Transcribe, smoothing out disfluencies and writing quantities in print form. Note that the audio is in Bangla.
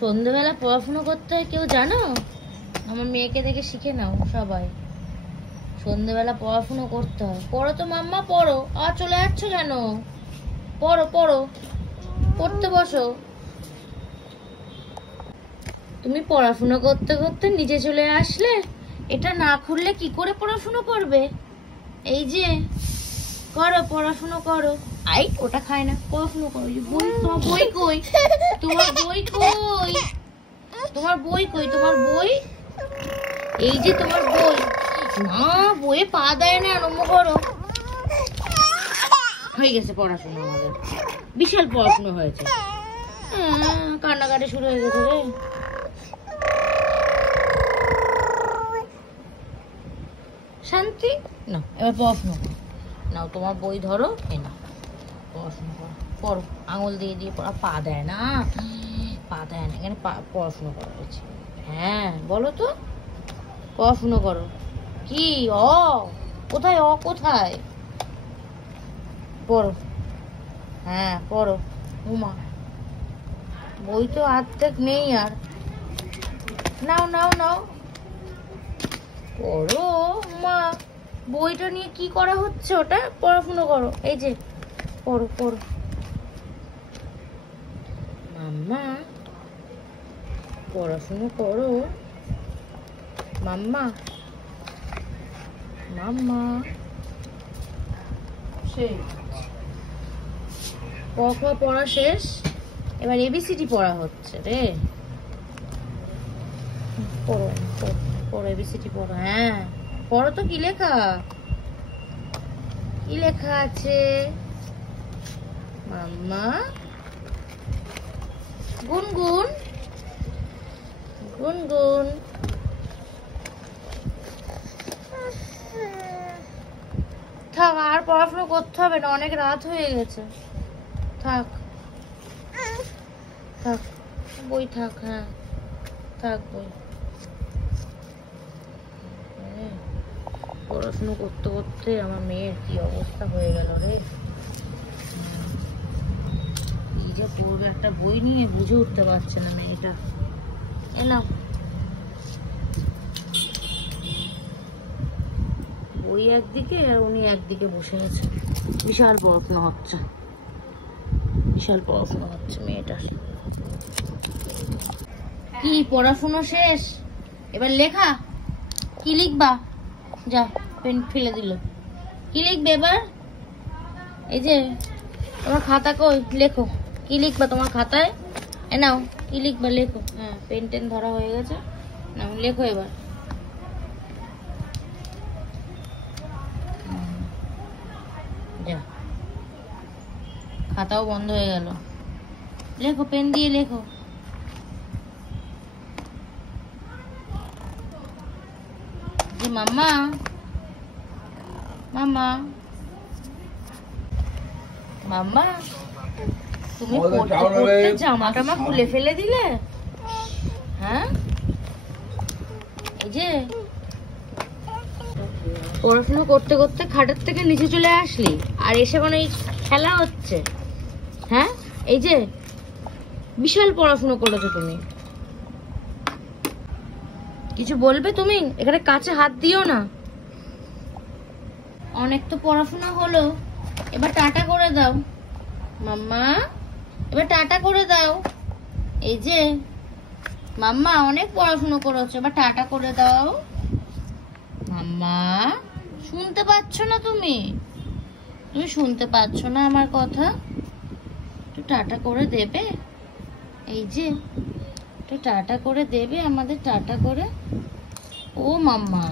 সন্ধ্যেবেলা পড়াশুনো করতে হয় কেউ জানো? আমার মেয়েকে দেখে শিখে নাও সবাই। সন্ধ্যেবেলা পড়াশুনো করতে হয়। পড়ো তো মাম্মা, পড়ো। আর চলে যাচ্ছ কেন? পড়ো পড়ো, পড়তে বসো। তুমি পড়াশুনো করতে করতে নিচে চলে আসলে, এটা না খুললে কি করে পড়াশুনো করবে? এই যে করো, পড়াশুনো করো। আই ওটা খায় না, পড়াশুনো করো। বই, তোমার বই কই? তোমার বই কই? তোমার বই কই? তোমার বই? এই যে তোমার বই। না, বইয়ে পা দেয় না, আরম্ভ করো। হয়ে গেছে পড়াশোনা, আমাদের বিশাল পড়াশোনা হয়েছে। কান্নাকাটি শুরু হয়ে গেছে রে। শান্তি না, এবার পড়াশোনা করো। নাও তোমার বই ধরো, এ না পড়াশোনা করো। পড়ো, আঙুল দিয়ে দিয়ে পড়া। পা দেয় না, পা দেয় না, এখানে পড়াশোনা করা হচ্ছে। হ্যাঁ বলো তো, পড়াশুনো করো। কি অ কোথায়? অ কোথায়? পড়ো। হ্যাঁ পড়ো। উমা, বই তো অর্ধেক নেই আর। নাও নাও নাও, পড়ো। মা, বইটা নিয়ে কি করা হচ্ছে? ওটা পড়াশুনো করো। এই যে পড়ো পড়ো। মাম্মা, পড়াশুনো করো। মাম্মা, মাম্মা। সেই ক খ পড়া শেষ, এবার এবিসিডি পড়া হচ্ছে রে। পড়ো পড়ো, এবিসিডি পড়ো। হ্যাঁ পড়ো তো। কি লেখা? কি লেখা আছে? মাম্মা, গুনগুন গুনগুন। থাক, আর পড়াশোনা করতে হবে না, অনেক রাত হয়ে গেছে। থাক থাক, বই থাক। হ্যাঁ থাক বই। পড়াশুনো করতে করতে আমার মেয়ের কি অবস্থা হয়ে গেল রে। কি যে করবে, একটা বই নিয়ে বুঝে উঠতে পারছে না মেয়েটা। এ নাও, বই একদিকে আর উনি একদিকে বসে আছে। বিশাল পড়াশোনা হচ্ছে, বিশাল পড়াশোনা হচ্ছে মেয়েটার। কি পড়াশোনা শেষ? এবার লেখা। কি লিখবা? যা, পেন ফেলে দিল। কি লিখবে এবার? এই যে তোমার খাতা কই? লেখো। কি লিখবা তোমার খাতায়? এ নাও, কি লিখবা লেখো। হ্যাঁ, পেন টেন ধরা হয়ে গেছে, নাও লেখো এবার। যা, খাতাও বন্ধ হয়ে গেল। লেখো, পেন দিয়ে লেখো। যে মাম্মা, মাম্মা, মাম্মা, তুমি পড়তে পড়তে জামা টামা খুলে ফেলে দিলে। হ্যাঁ, এই যে পড়াশোনা করতে করতে খাটের থেকে নিচে চলে আসলি, আর এসে মানে খেলা হচ্ছে। হ্যাঁ, এই যে বিশাল পড়াশোনা করেছো তুমি। কিছু বলবে তুমি? এখানে কাছে হাত দিও না। অনেক তো পড়াশোনা হলো, এবার টাটা করে দাও। মাম্মা, এবার টাটা করে দাও। এই যে মাম্মা, অনেক পড়াশোনা করেছো, এবার টাটা করে দাও। মাম্মা, শুনতে পাচ্ছ না তুমি? তুমি শুনতে পাচ্ছ না আমার কথা? একটু টাটা করে দেবে? এই যে একটু টাটা করে দেবে আমাদের, টাটা করে। ও মাম্মা।